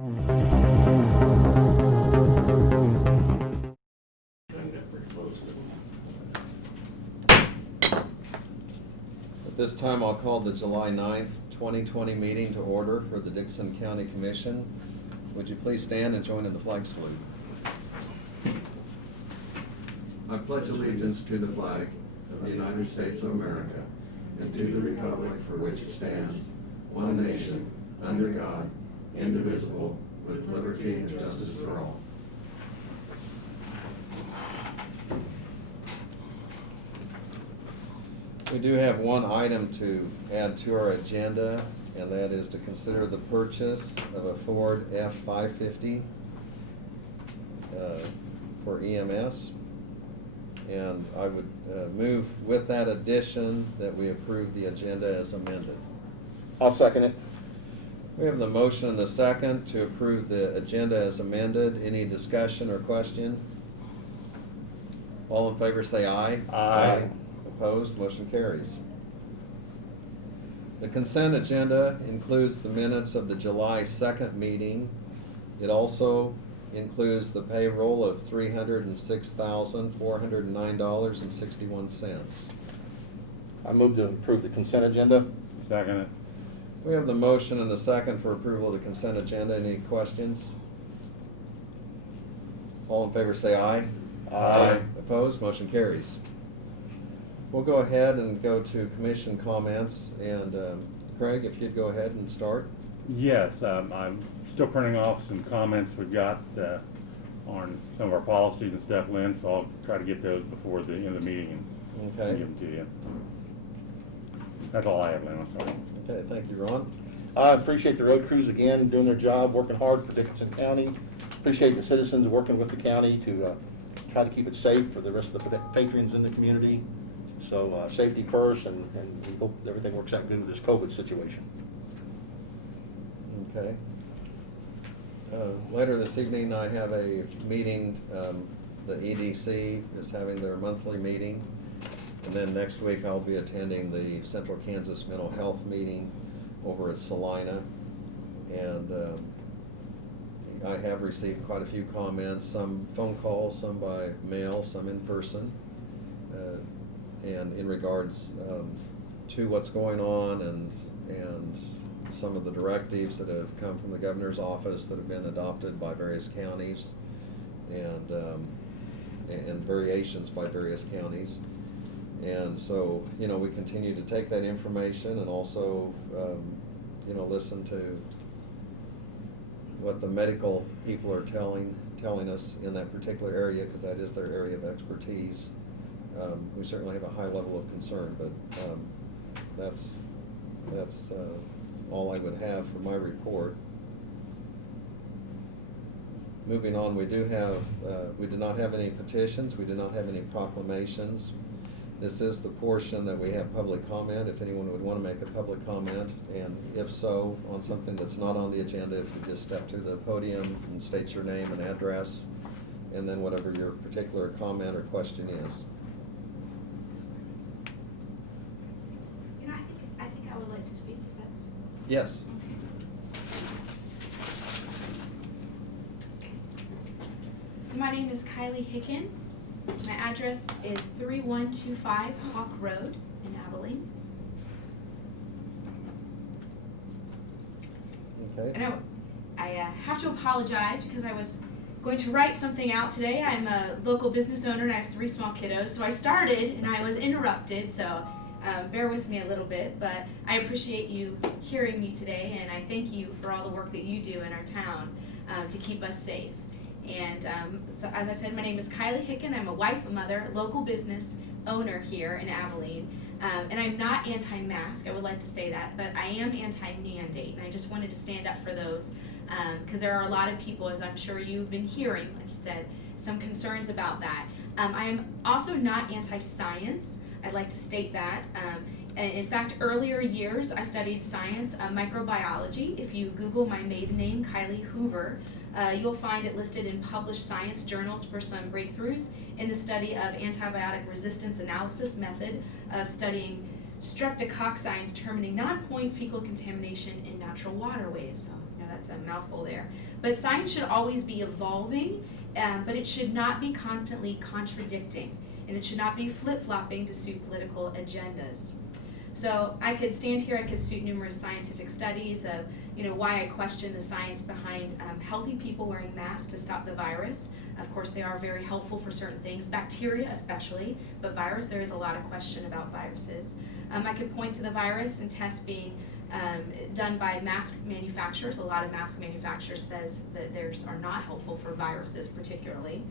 At this time, I'll call the July 9th, 2020 meeting to order for the Dickinson County Commission. Would you please stand and join in the flag salute? I pledge allegiance to the flag of the United States of America and to the republic for which it stands, one nation, under God, indivisible, with liberty and justice for all. We do have one item to add to our agenda, and that is to consider the purchase of a Ford F-550 for EMS. And I would move with that addition that we approve the agenda as amended. I'll second it. We have the motion and the second to approve the agenda as amended. Any discussion or question? All in favor say aye. Aye. Opposed? Motion carries. The consent agenda includes the minutes of the July 2nd meeting. It also includes the payroll of $306,409.61. I move to approve the consent agenda. Second it. We have the motion and the second for approval of the consent agenda. Any questions? All in favor say aye. Aye. Opposed? Motion carries. We'll go ahead and go to commission comments, and Craig, if you'd go ahead and start. Yes, I'm still printing off some comments we've got on some of our policies and stuff, Lynn, so I'll try to get those before the end of the meeting and Okay. give them to you. That's all I have, Lynn, I'm sorry. Okay, thank you, Ron. I appreciate the road crews again doing their job, working hard for Dickinson County. Appreciate the citizens working with the county to try to keep it safe for the rest of the patrons in the community. So safety first, and we hope everything works out good with this COVID situation. Okay. Later this evening, I have a meeting. The EDC is having their monthly meeting. And then next week, I'll be attending the Central Kansas Mental Health meeting over at Salina. And I have received quite a few comments, some phone calls, some by mail, some in person. And in regards to what's going on and some of the directives that have come from the governor's office that have been adopted by various counties and variations by various counties. And so, you know, we continue to take that information and also, you know, listen to what the medical people are telling us in that particular area, because that is their area of expertise. We certainly have a high level of concern, but that's all I would have for my report. Moving on, we did not have any petitions. We did not have any proclamations. This is the portion that we have public comment. If anyone would want to make a public comment, and if so, on something that's not on the agenda, if you just step to the podium and state your name and address, and then whatever your particular comment or question is. I think I would like to speak if that's... Yes. Okay. So my name is Kylie Hicken. My address is 3125 Hawk Road in Abilene. Okay. And I have to apologize because I was going to write something out today. I'm a local business owner and I have 3 small kiddos. So I started and I was interrupted, so bear with me a little bit. But I appreciate you hearing me today, and I thank you for all the work that you do in our town to keep us safe. And so as I said, my name is Kylie Hicken. I'm a wife, a mother, local business owner here in Abilene. And I'm not anti-mask, I would like to say that, but I am anti-mandate. And I just wanted to stand up for those because there are a lot of people, as I'm sure you've been hearing, like you said, some concerns about that. I am also not anti-science. I'd like to state that. And in fact, earlier years, I studied science, microbiology. If you Google my maiden name, Kylie Hoover, you'll find it listed in published science journals for some breakthroughs in the study of antibiotic resistance analysis method of studying streptococci and determining non-point fecal contamination in natural waterways. So, you know, That's a mouthful there. But science should always be evolving, but it should not be constantly contradicting, and it should not be flip-flopping to suit political agendas. So I could stand here, I could cite numerous scientific studies of why I question the science behind healthy people wearing masks to stop the virus. Of course, they are very helpful for certain things, bacteria especially, but virus, there is a lot of question about viruses. I could point to the virus and tests being done by mask manufacturers. A lot of mask manufacturers says that theirs are not helpful for viruses particularly.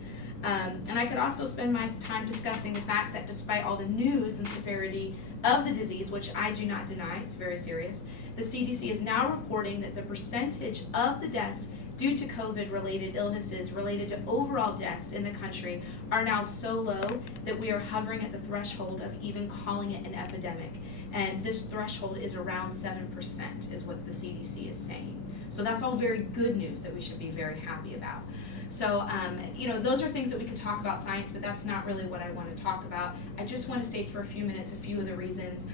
And I could also spend my time discussing the fact that despite all the news and severity of the disease, which I do not deny, it's very serious, the CDC is now reporting that the percentage of the deaths due to COVID-related illnesses related to overall deaths in the country are now so low that we are hovering at the threshold of even calling it an epidemic. And this threshold is around 7% is what the CDC is saying. So that's all very good news that we should be very happy about. So, those are things that we could talk about science, but that's not really what I want to talk about. I just want to state for a few minutes a few of the reasons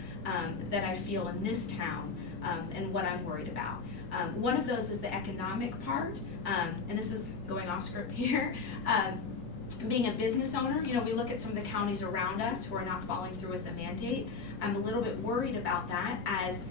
that I feel in this town and what I'm worried about. One of those is the economic part, and this is going off script here. Being a business owner, we look at some of the counties around us who are not following through with the mandate. I'm a little bit worried about that as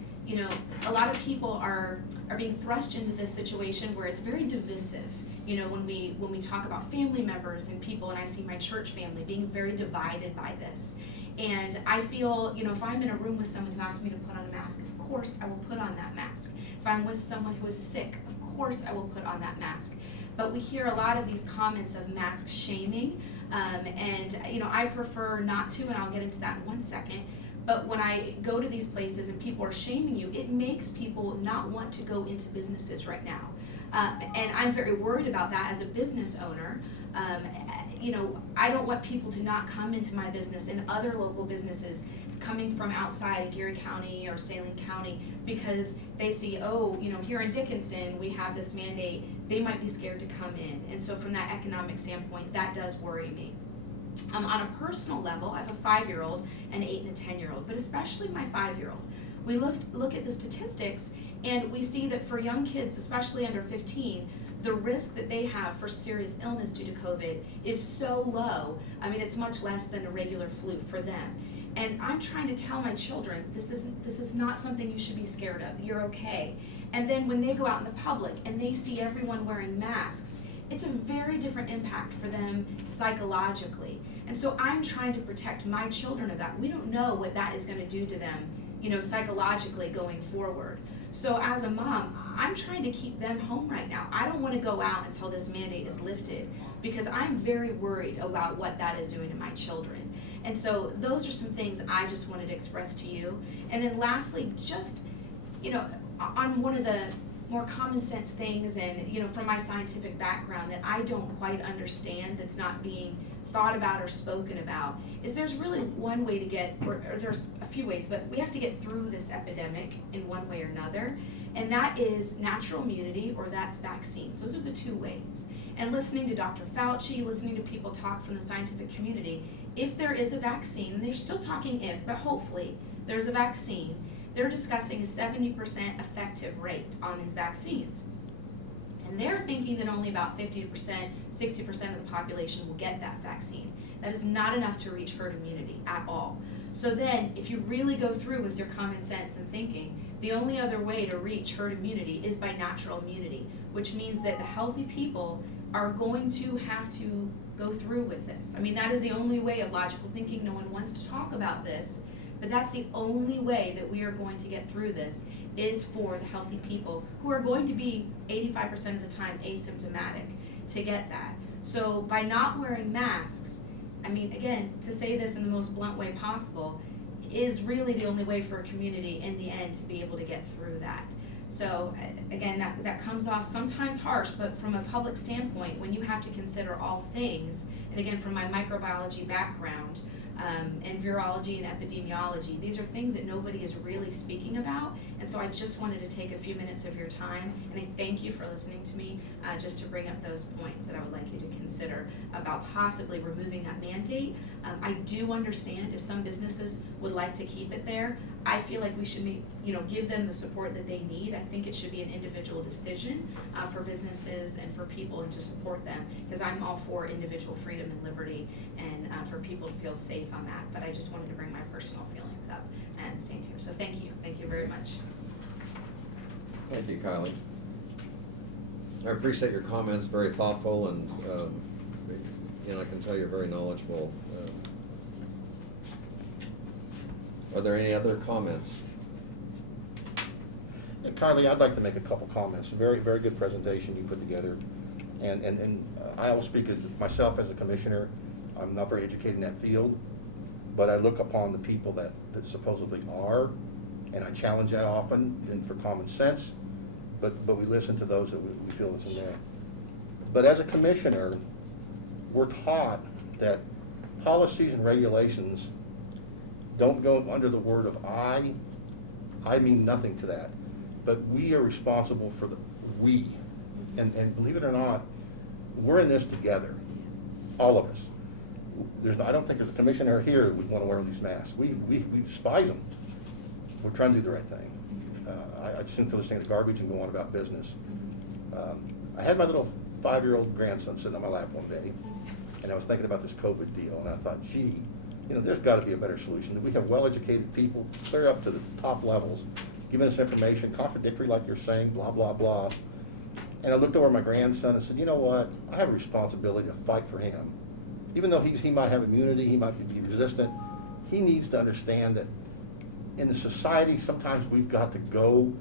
a lot of people are being thrust into this situation where it's very divisive. When we talk about family members and people, and I see my church family being very divided by this. And I feel, if I'm in a room with someone who asks me to put on a mask, of course I will put on that mask. If I'm with someone who is sick, of course I will put on that mask. But we hear a lot of these comments of mask shaming, and I prefer not to, and I'll get into that in one second. But when I go to these places and people are shaming you, it makes people not want to go into businesses right now. And I'm very worried about that as a business owner. I don't want people to not come into my business and other local businesses coming from outside Geary County or Saline County because they see, here in Dickinson we have this mandate. They might be scared to come in. And so from that economic standpoint, that does worry me. On a personal level, I have a 5-year-old, an 8 and a 10-year-old, but especially my 5-year-old. We look at the statistics and we see that for young kids, especially under 15, the risk that they have for serious illness due to COVID is so low. I mean, it's much less than a regular flu for them. And I'm trying to tell my children, this is not something you should be scared of. You're okay. And then when they go out in the public and they see everyone wearing masks, it's a very different impact for them psychologically. And so I'm trying to protect my children of that. We don't know what that is going to do to them, psychologically going forward. So as a mom, I'm trying to keep them home right now. I don't want to go out until this mandate is lifted because I'm very worried about what that is doing to my children. And so those are some things I just wanted to express to you. And then lastly, just, on one of the more common sense things and, from my scientific background that I don't quite understand that's not being thought about or spoken about is there's really one way to get, or there's a few ways, but we have to get through this epidemic in one way or another, and that is natural immunity or that's vaccines. Those are the two ways. And listening to Dr. Fauci, listening to people talk from the scientific community, if there is a vaccine, and they're still talking if, but hopefully there's a vaccine, they're discussing a 70% effective rate on these vaccines. And they're thinking that only about 50%, 60% of the population will get that vaccine. That is not enough to reach herd immunity at all. So then, if you really go through with your common sense and thinking, the only other way to reach herd immunity is by natural immunity, which means that the healthy people are going to have to go through with this. I mean, that is the only way of logical thinking. No one wants to talk about this, but that's the only way that we are going to get through this is for the healthy people who are going to be 85% of the time asymptomatic to get that. So by not wearing masks, I mean, again, to say this in the most blunt way possible, is really the only way for a community in the end to be able to get through that. So again, that comes off sometimes harsh, but from a public standpoint, when you have to consider all things, and again, from my microbiology background, and virology and epidemiology. These are things that nobody is really speaking about, and so I just wanted to take a few minutes of your time, and I thank you for listening to me, just to bring up those points that I would like you to consider about possibly removing that mandate. I do understand if some businesses would like to keep it there. I feel like we should give them the support that they need. I think it should be an individual decision for businesses and for people, and to support them, because I'm all for individual freedom and liberty, and for people to feel safe on that. But I just wanted to bring my personal feelings up and stand here. So thank you very much. Thank you, Kylie. I appreciate your comments, very thoughtful, and I can tell you're very knowledgeable. Are there any other comments? Kylie, I'd like to make a couple comments. Very, very good presentation you put together. And I will speak as myself as a commissioner. I'm not very educated in that field, but I look upon the people that supposedly are, and I challenge that often and for common sense, but we listen to those that we feel is in there. But as a commissioner, we're taught that policies and regulations don't go under the word of I mean nothing to that. But we are responsible for we. And believe it or not, we're in this together, all of us. I don't think there's a commissioner here who would want to wear these masks. We despise them. We're trying to do the right thing. I just didn't feel this thing is garbage and go on about business. I had my little 5-year-old grandson sitting on my lap one day, and I was thinking about this COVID deal, and I thought, gee, there's got to be a better solution. We have well-educated people, clear up to the top levels, giving us information, contradictory like you're saying, blah, blah, blah. And I looked over at my grandson and said, you know what? I have a responsibility to fight for him. Even though he might have immunity, he might be resistant, he needs to understand that in the society, sometimes we've got to go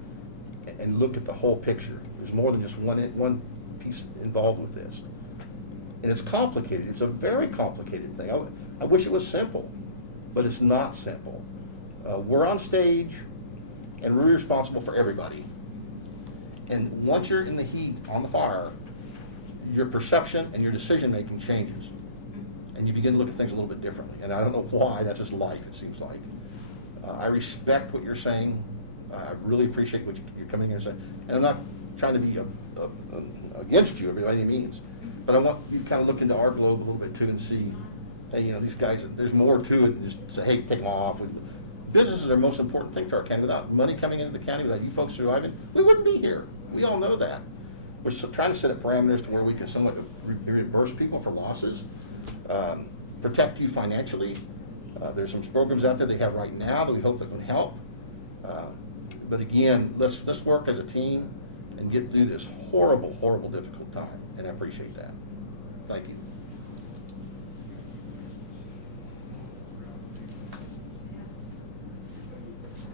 and look at the whole picture. There's more than just one piece involved with this. And it's complicated. It's a very complicated thing. I wish it was simple, but it's not simple. We're on stage, and we're responsible for everybody. And once you're in the heat, on the fire, your perception and your decision-making changes. And you begin to look at things a little bit differently. And I don't know why, that's just life, it seems like. I respect what you're saying. I really appreciate what you're coming here and saying. And I'm not trying to be against you by any means. But I want you to kind of look into our globe a little bit too and see, hey, these guys, there's more to it than just say, hey, take them off. Business is our most important thing to our county. Without money coming into the county, without you folks surviving, we wouldn't be here. We all know that. We're trying to set up parameters to where we can somewhat reimburse people for losses, protect you financially. There's some programs out there they have right now that we hope that can help. But again, let's work as a team and get through this horrible, horrible, difficult time. And I appreciate that. Thank you.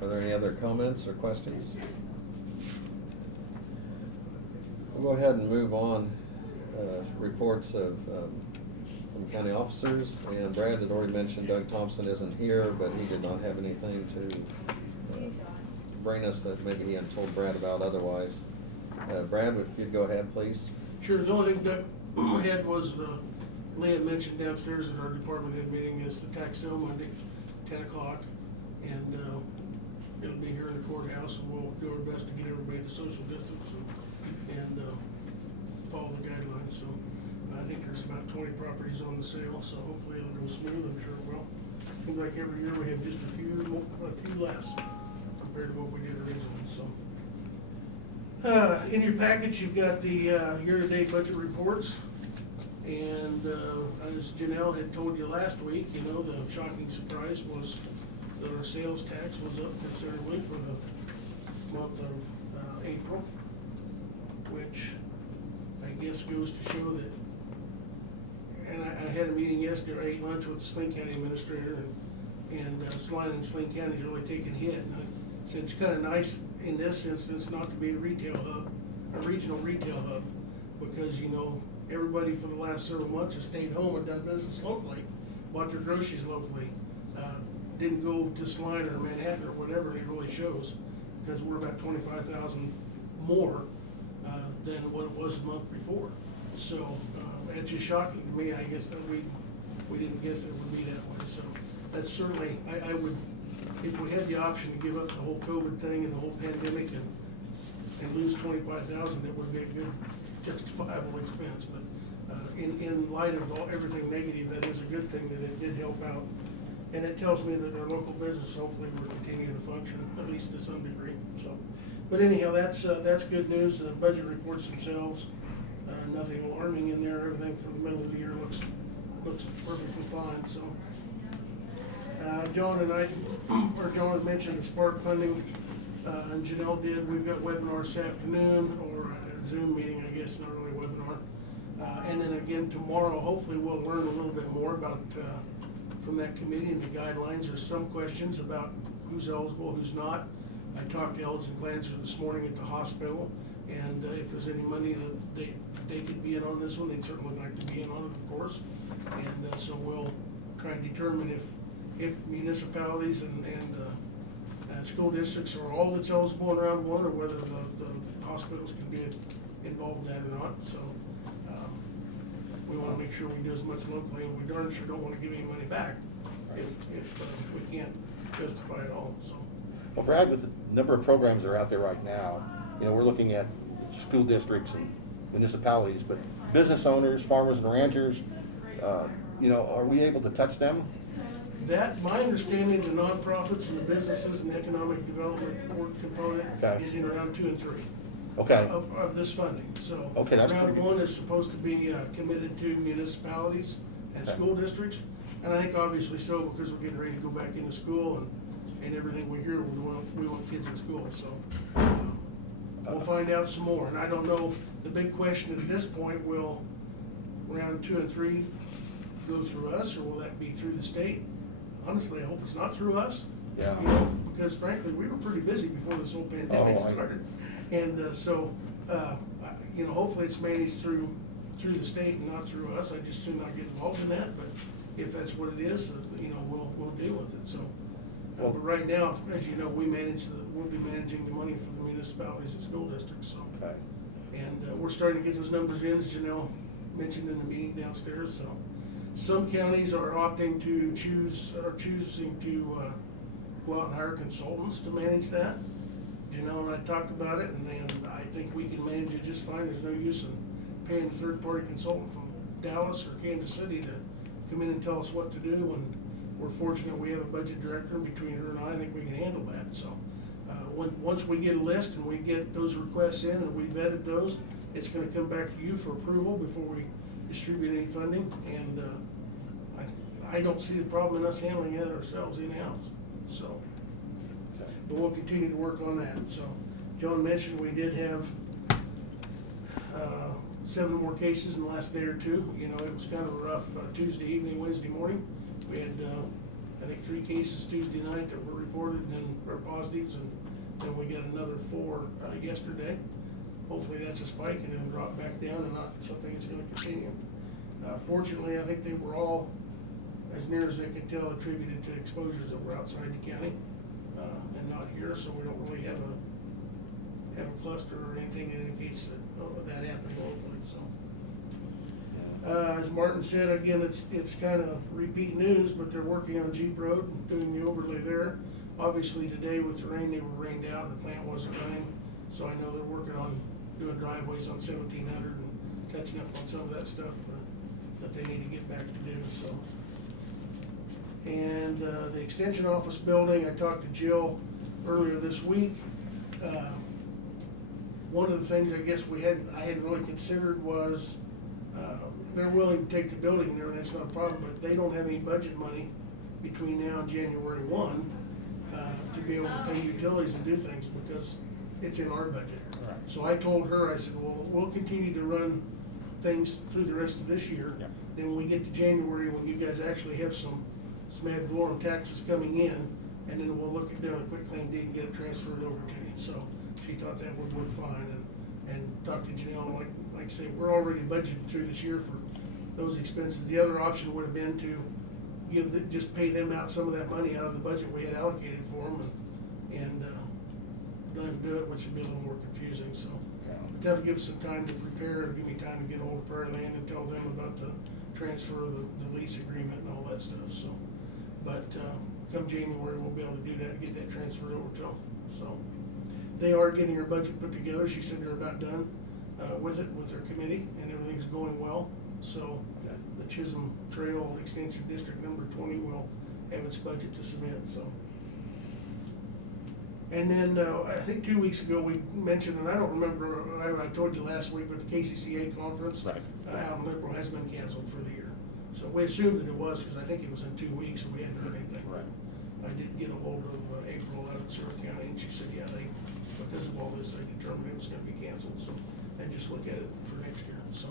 Are there any other comments or questions? We'll go ahead and move on. Reports of from county officers, and Brad had already mentioned Doug Thompson isn't here, but he did not have anything to bring us that maybe he hadn't told Brad about otherwise. Brad, if you'd go ahead, please. Sure. The only thing that I had was Leah mentioned downstairs at our department head meeting is the tax sale Monday, 10 o'clock, and it'll be here in the courthouse, and we'll do our best to get everybody to social distance and follow the guidelines. So I think there's about 20 properties on the sale, so hopefully it'll go smooth. I'm sure it will. Seems like every year we have just a few less compared to what we did originally. So in your package, you've got the year-to-date budget reports, and as Janelle had told you last week, the shocking surprise was that our sales tax was up considerably for the month of April, which I guess goes to show that. And I had a meeting yesterday, I ate lunch with the Sling County Administrator, and Saline and Sling County is really taking a hit. And I said it's kind of nice in this instance not to be a retail hub, a regional retail hub, because everybody for the last several months has stayed home and done business locally, bought their groceries locally, didn't go to Saline or Manhattan or whatever, and it really shows, because we're about 25,000 more than what it was the month before. So it's just shocking to me. I guess that we didn't guess it would be that way. So that's certainly, I would, if we had the option to give up the whole COVID thing and the whole pandemic and lose 25,000, it would be a good justifiable expense, but in light of everything negative, that is a good thing that it did help out. And it tells me that our local business hopefully will continue to function, at least to some degree, so. But anyhow, that's good news. The budget reports themselves, nothing alarming in there. Everything for the middle of the year looks perfectly fine, so. John had mentioned the Spark funding, and Janelle did. We've got webinars this afternoon, or a Zoom meeting, I guess, not really a webinar. And then again tomorrow, hopefully we'll learn a little bit more about, from that committee and the guidelines. There's some questions about who's eligible, who's not. I talked to Elgin Glanzer this morning at the hospital, and if there's any money that they could be in on this one, they'd certainly like to be in on it, of course. And so we'll try and determine if municipalities and school districts are all that's eligible in round one, or whether the hospitals can be involved in that or not. So we want to make sure we do as much locally, and we darn sure don't want to give any money back if we can't justify it all. So. Well, Brad, with the number of programs that are out there right now, we're looking at school districts and municipalities, but business owners, farmers and ranchers, are we able to touch them? That, my understanding, the nonprofits and the businesses and economic development component Okay. is in round 2 and 3. Okay. Of this funding, so. Okay, that's round pretty 1 good. is supposed to be committed to municipalities and Okay. school districts, and I think obviously so, because we're getting ready to go back into school, and everything we hear, we want kids in school, so. We'll find out some more, and I don't know, the big question at this point, will round 2 and 3 go through us, or will that be through the state? Honestly, I hope it's not through us. Yeah. Because frankly, we were pretty busy before this whole Oh, pandemic started. And so, hopefully it's managed through the state and not through us. I just soon not get involved in that, but if that's what it is, we'll deal with it, so. But right now, as you know, we'll be managing the money for the municipalities and school districts, so. Okay. And we're starting to get those numbers in, as Janelle mentioned in the meeting downstairs, so. Some counties are opting to choosing to go out and hire consultants to manage that. Janelle and I talked about it, and then I think we can manage it just fine. There's no use in paying a third-party consultant from Dallas or Kansas City to come in and tell us what to do, and we're fortunate we have a budget director, and between her and I think we can handle that, so. Once we get a list and we get those requests in and we vetted those, it's gonna come back to you for approval before we distribute any funding, and I don't see the problem in us handling it ourselves in-house, so. But we'll continue to work on that, so. John mentioned we did have 7 more cases in the last day or two. It was kind of a rough Tuesday evening, Wednesday morning. We had, I think, 3 cases Tuesday night that were reported and were positives, and then we got another 4 yesterday. Hopefully that's a spike and then drop back down and not something that's gonna continue. Fortunately, I think they were all, as near as they could tell, attributed to exposures that were outside the county, and not here, so we don't really have a cluster or anything that indicates that happened locally, so. As Martin said, again, it's kind of repeat news, but they're working on Jeep Road, doing the overlay there. Obviously today with the rain, they were rained out, the plant wasn't running, so I know they're working on doing driveways on 1700 and catching up on some of that stuff that they need to get back to do, so. And the extension office building, I talked to Jill earlier this week. One of the things I guess I hadn't really considered was, they're willing to take the building and everything, that's not a problem, but they don't have any budget money between now and January 1 to be able to pay utilities and do things, because it's in our budget. Right. So I told her, I said, well, we'll continue to run things through the rest of this year. Yeah. Then when we get to January, when you guys actually have some ad valorem taxes coming in, and then we'll look at doing a quick claim deed and get it transferred over to you. So she thought that would work fine, and talked to Janelle, like I say, we're already budgeted through this year for those expenses. The other option would have been to just pay them out some of that money out of the budget we had allocated for them, and let them do it, which would be a little more confusing, so. But that'll give us some time to prepare, and give me time to get hold of Prairie Land and tell them about the transfer of the lease agreement and all that stuff, so. But come January, we'll be able to do that and get that transferred over to them. So they are getting her budget put together. She said they're about done with it, with their committee, and everything's going well. So the Chisholm Trail Extension District number 20 will have its budget to submit, so. And then, I think 2 weeks ago, we mentioned, and I don't remember, I told you last week, but the KCCA conference Right. out in Liberal has been canceled for the year. So we assumed that it was, because I think it was in 2 weeks, and we hadn't heard anything. Right. I did get a hold of April out of Sierra County, and she said, yeah, because of all this, they determined it was gonna be canceled, so they just look at it for next year, so.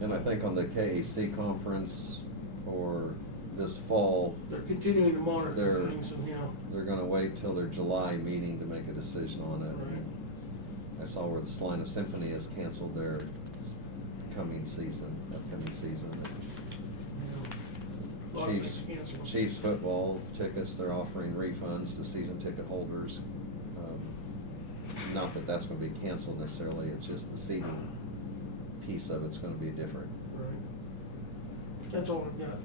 And I think on the KAC conference for this fall, They're continuing to monitor They're- things, and, they're gonna wait till their July meeting to make a decision on it. Right. I saw where the Salina Symphony has canceled their upcoming season. A lot of things canceled. Chiefs football tickets, they're offering refunds to season ticket holders. Not that that's gonna be canceled necessarily, it's just the seating piece of it's gonna be different. Right. That's all I've got.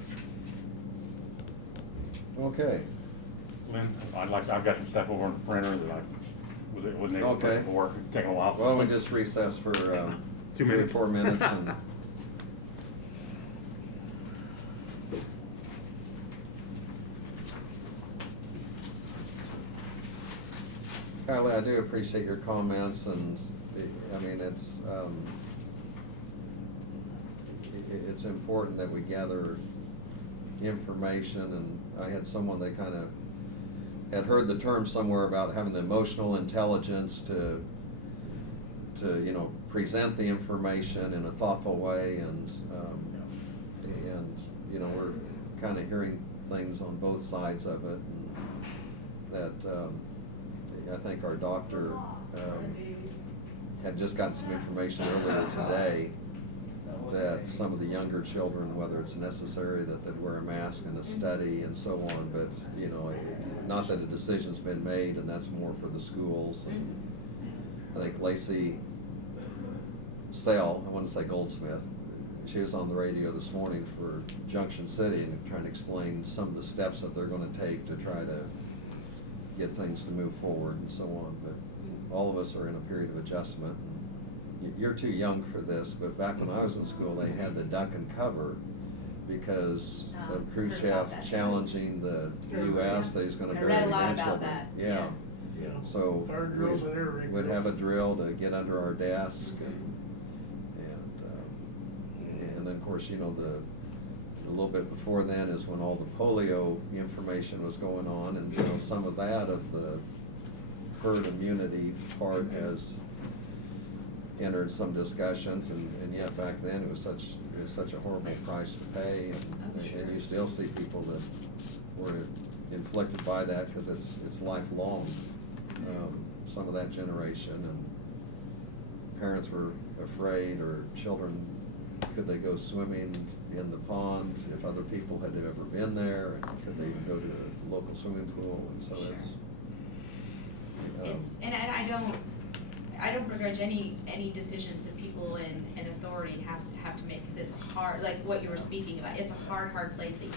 Okay. Lynn, I've got some stuff over on the printer that I wasn't able to put Okay. before, it's taking a while. Why don't we just recess for 2 3 or minutes. 4 minutes and. Kylie, I do appreciate your comments and, I mean, it's important that we gather information, and I had someone, they kind of had heard the term somewhere about having the emotional intelligence to present the information in a thoughtful way, and we're kind of hearing things on both sides of it, and that I think our doctor had just gotten some information earlier today that some of the younger children, whether it's necessary that they'd wear a mask in a study and so on, but, not that a decision's been made, and that's more for the schools. And I think Lacey Sale, I want to say Goldsmith, she was on the radio this morning for Junction City and trying to explain some of the steps that they're going to take to try to get things to move forward and so on. But all of us are in a period of adjustment. You're too young for this, but back when I was in school, they had the duck and cover because the Khrushchev challenging the U.S., they was going to I bury read a the lot about grandchildren. that. Yeah. Yeah. So Fire drills and air raid we'd drills. have a drill to get under our desk, and then of course, a little bit before then is when all the polio information was going on, and some of that of the herd immunity part has entered some discussions, and yet back then it was such a horrible price to pay, and you still see people that were inflicted by that because it's lifelong. Some of that generation, and parents were afraid, or children, could they go swimming in the pond if other people had ever been there, and could they even go to a local swimming pool, and so It's, and I don't begrudge any decisions that people in authority have to make, because it's hard, like what you were speaking about, it's a hard place that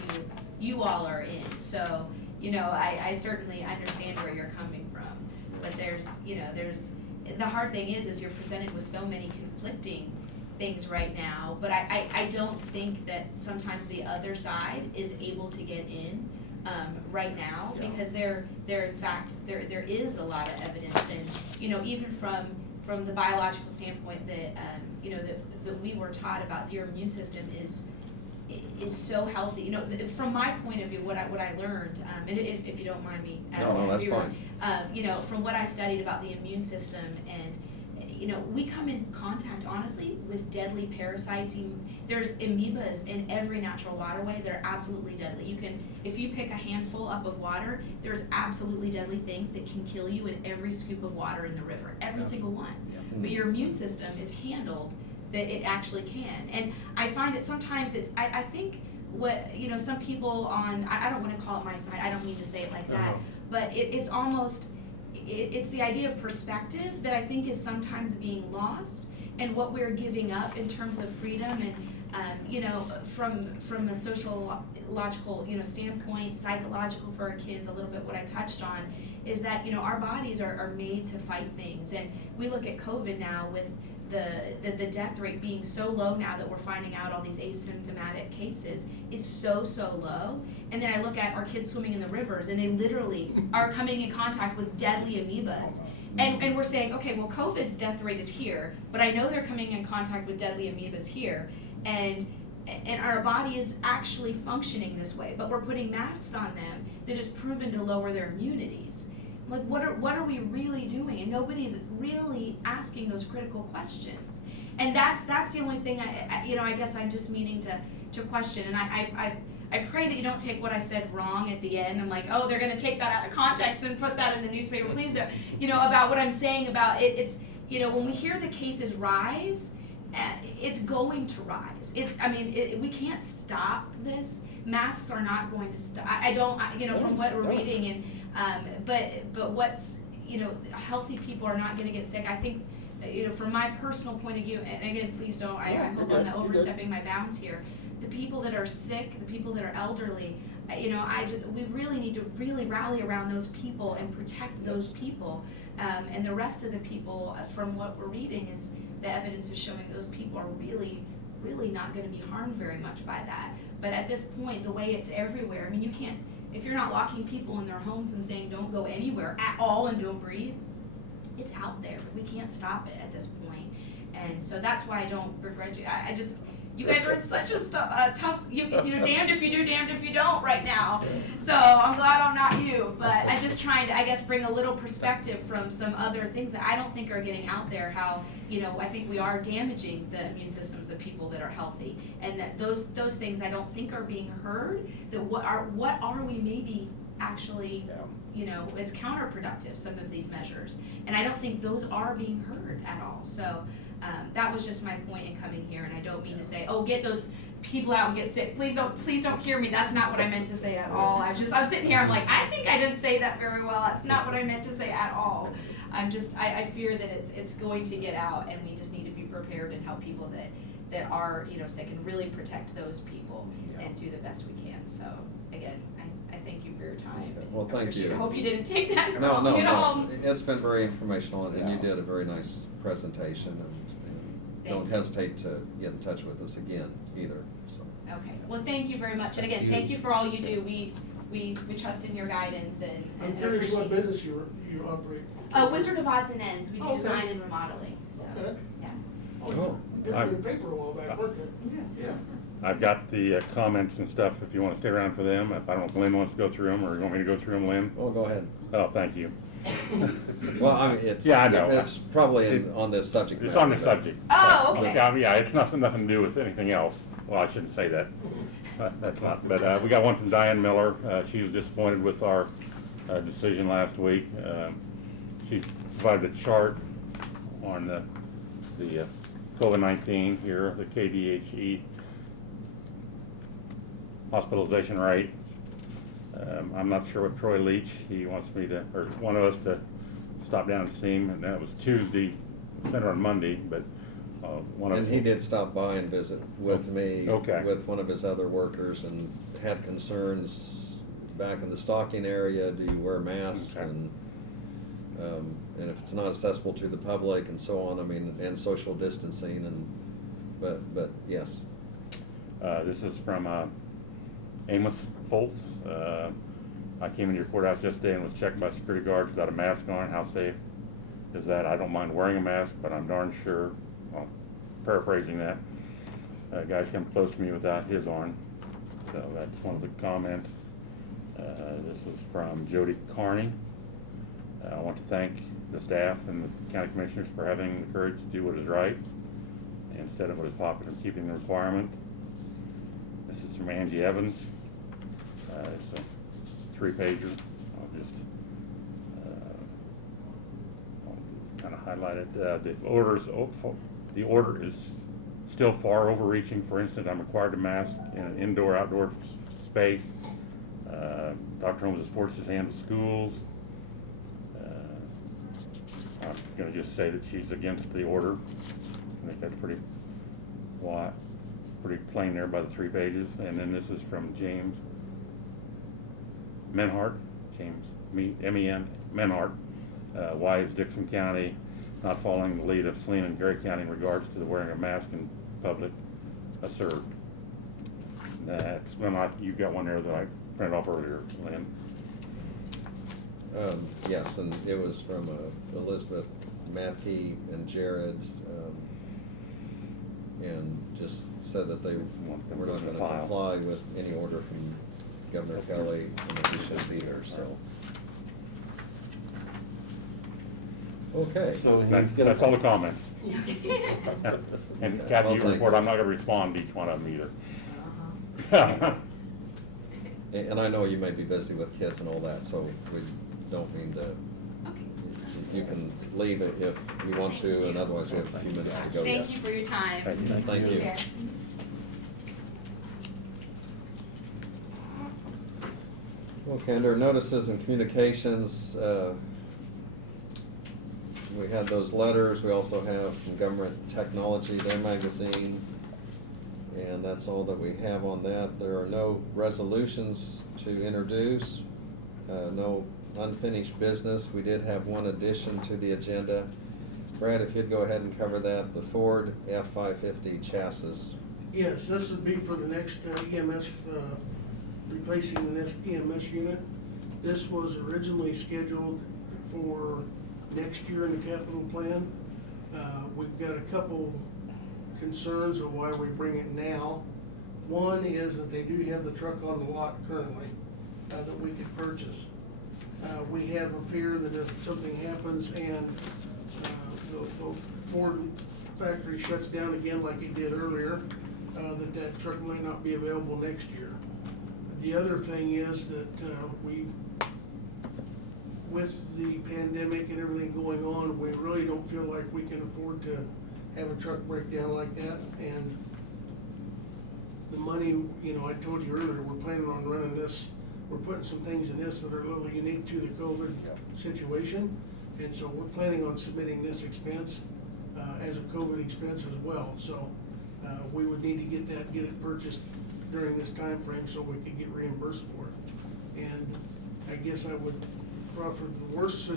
you all are in. So, I certainly understand where you're coming from, but there's the hard thing is you're presented with so many conflicting things right now, but I don't think that sometimes the other side is able to get in right now, because there in fact there is a lot of evidence, and even from the biological standpoint that that we were taught about your immune system is so healthy. From my point of view, what I learned, and if you don't mind me, No, that's fine. From what I studied about the immune system, and we come in contact, honestly, with deadly parasites. There's amoebas in every natural waterway that are absolutely deadly. If you pick a handful up of water, there's absolutely deadly things that can kill you in every scoop of water in the river, every single one. But your immune system is handled that it actually can. And I find it sometimes I think what, some people I don't want to call it my side, I don't mean to say it like that, but it's almost, it's the idea of perspective that I think is sometimes being lost, and what we're giving up in terms of freedom and, you know, from a sociological, you know, standpoint, psychological for our kids, a little bit what I touched on, is that, you know, our bodies are made to fight things. And we look at COVID now with the death rate being so low now that we're finding out all these asymptomatic cases is so low. And then I look at our kids swimming in the rivers and they literally are coming in contact with deadly amoebas. And we're saying, okay, well, COVID's death rate is here, but I know they're coming in contact with deadly amoebas here. And our body is actually functioning this way, but we're putting masks on them that is proven to lower their immunities. Like, what are we really doing? And nobody's really asking those critical questions. And that's the only thing I guess I'm just meaning to question. And I pray that you don't take what I said wrong at the end. I'm like, oh, they're gonna take that out of context and put that in the newspaper. Please don't. You know, about what I'm saying about it. It's, you know, when we hear the cases rise, it's going to rise. We can't stop this. Masks are not going to stop. From what we're reading, and but what's, you know, healthy people are not going to get sick. I think, you know, from my personal point of view, and again, please don't. I hope I'm not overstepping my bounds here. The people that are sick, the people that are elderly, you know, we really need to really rally around those people and protect those people. And the rest of the people, from what we're reading, is the evidence is showing those people are really not going to be harmed very much by that. But at this point, the way it's everywhere, I mean, you can't, if you're not locking people in their homes and saying don't go anywhere at all and don't breathe, it's out there. We can't stop it at this point. And so that's why I don't begrudge you. I just, you guys are in such a tough, you know, damned if you do, damned if you don't right now. So I'm glad I'm not you, but I'm just trying to, I guess, bring a little perspective from some other things that I don't think are getting out there, how, you know, I think we are damaging the immune systems of people that are healthy. And that those things I don't think are being heard, that what are we maybe actually, you know, it's counterproductive, some of these measures. And I don't think those are being heard at all. So that was just my point in coming here, and I don't mean to say, oh, get those people out and get sick. Please don't hear me. That's not what I meant to say at all. I was sitting here, I'm like, I think I didn't say that very well. That's not what I meant to say at all. I fear that it's going to get out, and we just need to be prepared and help people that are, you know, sick, and really protect those people and do the best we can. So again, I thank you for your time. Well, thank you. I hope you didn't take that No, wrong. no. It's been very informational, and you did a very nice presentation, and don't hesitate to get in touch with us again either. So. Okay. Well, thank you very much, and again, thank you for all you do. We trust in your guidance and I'm curious what business you operate. Wizard of Odds and Ends. We do Okay. design and remodeling. So Okay. yeah. Oh, you did it in the paper a while back, weren't you? Yeah. I've got the comments and stuff if you want to stay around for them. If I don't know if Lynn wants to go through them, or you want me to go through them, Lynn? Well, go ahead. Oh, thank you. Well, I mean, it's, Yeah, I know. it's probably on this subject It's matter, on the but- subject. Oh, okay. Yeah, it's nothing to do with anything else. Well, I shouldn't say that. That's not, but we got one from Diane Miller. She was disappointed with our decision last week. She provided a chart on the COVID-19 here, the KDHE hospitalization rate. I'm not sure what Troy Leach, he wants me to, or one of us to stop down and see him, and that was Tuesday, sent her on Monday, but one of. And he did stop by and visit with me, Okay. with one of his other workers, and had concerns back in the stocking area. Do you wear masks? Okay. And if it's not accessible to the public and so on, I mean, and social distancing, and but yes. This is from Amos Foltz. I came into your courthouse yesterday and was checked by security guards without a mask on. How safe is that? I don't mind wearing a mask, but I'm darn sure, well, paraphrasing that, guys come close to me without his on. So that's one of the comments. This was from Jody Carney. I want to thank the staff and the county commissioners for having the courage to do what is right instead of what is popular, keeping the requirement. This is from Angie Evans. It's a 3-pager. I'll just kind of highlight it. The order is still far overreaching. For instance, I'm required to mask in an indoor-outdoor space. Dr. Holmes is forced his hand to schools. I'm going to just say that she's against the order. I think that's pretty pretty plain there by the 3 pages. And then this is from James Menhart, M-E-N, Menhart. Why is Dickinson County not following the lead of Saline and Gary County in regards to the wearing of mask in public assert? That's, you got one there that I printed off earlier, Lynn. Yes, and it was from Elizabeth Matkey and Jared, and just said that they were not going to comply with any order from Governor Kelly, and that he shouldn't be here, so. Okay. So That's all the comments. And Kathy, Well, you thank report, you. I'm not gonna respond to each one of them either. And I know you may be busy with kids and all that, so we don't mean to, Okay. you can leave it if you want to, and otherwise we have a few minutes to go yet. Thank you for your time. Thank you. Thank you. Take care. Okay, under notices and communications, we had those letters. We also have from Government Technology, their magazine, and that's all that we have on that. There are no resolutions to introduce, no unfinished business. We did have one addition to the agenda. Brad, if you'd go ahead and cover that, the Ford F-550 chassis. Yes, this would be for the next EMS, replacing the next EMS unit. This was originally scheduled for next year in the capital plan. We've got a couple concerns of why we bring it now. One is that they do have the truck on the lot currently that we could purchase. We have a fear that if something happens and the Ford factory shuts down again like it did earlier, that truck might not be available next year. The other thing is that with the pandemic and everything going on, we really don't feel like we can afford to have a truck break down like that. And the money, I told you earlier, we're planning on running this, we're putting some things in this that are a little unique to the COVID situation. And so we're planning on submitting this expense as a COVID expense as well. So we would need to get it purchased during this time frame so we could get reimbursed for it. And I guess I would offer the worst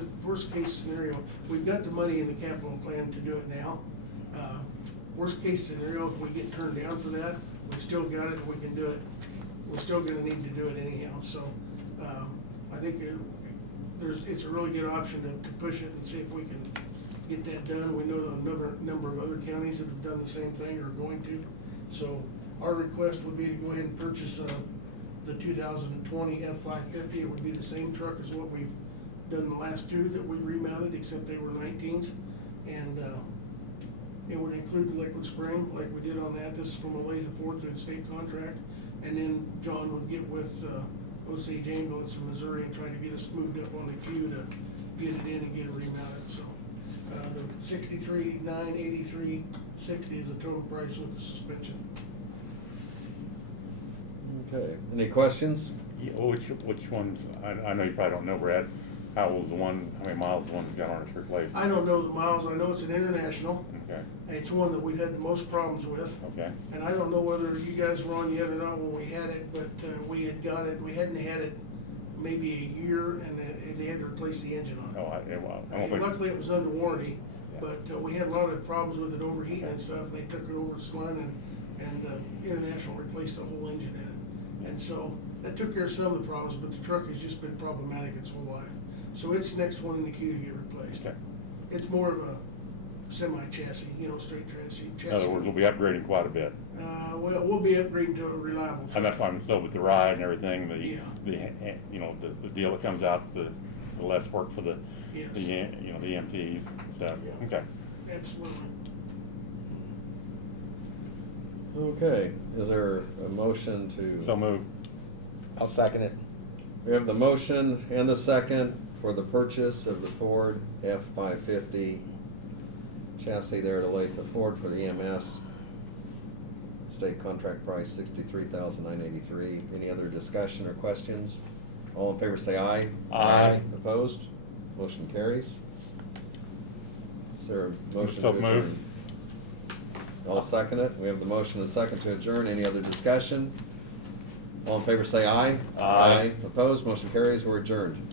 case scenario. We've got the money in the capital plan to do it now. Worst case scenario, if we get turned down for that, we've still got it and we can do it. We're still gonna need to do it anyhow. So I think it's a really good option to push it and see if we can get that done. We know a number of other counties that have done the same thing or are going to. So our request would be to go ahead and purchase the 2020 F-550. It would be the same truck as what we've done the last two that we've remounted, except they were 19s. And it would include the liquid spring like we did on that. This is from a Lazy Ford through the state contract. And then John would get with Osage Ambulance in Missouri and try to get us moved up on the queue to get it in and get it remounted. So the $63,983.60 is the total price with the suspension. Okay, any questions? Yeah, which ones, I know you probably don't know, Brad, how old the one, how many miles the one that got on its replaced? I don't know the miles. I know it's an international. Okay, It's one that we've had the most problems with. okay, And I don't know whether you guys were on yet or not when we had it, but we had got it, we hadn't had it maybe a year, and they had to replace the engine on it. oh, I don't And think. luckily, it was under warranty, Yeah. but we had a lot of problems with it overheating Okay. and stuff, and they took it over to Slun, and International replaced the whole engine in it. And so, that took care of some of the problems, but the truck has just been problematic its whole life. So it's the next one in the queue to get replaced. Okay. It's more of a semi-chassis, straight chassis. In other words, we'll be upgrading quite a bit. Well, we'll be upgrading to a reliable truck. And that's why I'm still with the ride and everything, Yeah. the deal that comes out, the less work for the Yes. the EMTs and stuff. Yeah. Okay. Absolutely. Okay, is there a motion to? So move. I'll second it. We have the motion and the second for the purchase of the Ford F-550 chassis there at Olathe Ford for the EMS. State contract price $63,983. Any other discussion or questions? All in favor say aye. Aye. Opposed? Motion carries. Is there a motion to So adjourn? moved. I'll second it. We have the motion and the second to adjourn. Any other discussion? All in favor say aye. Aye. Opposed? Motion carries. We're adjourned.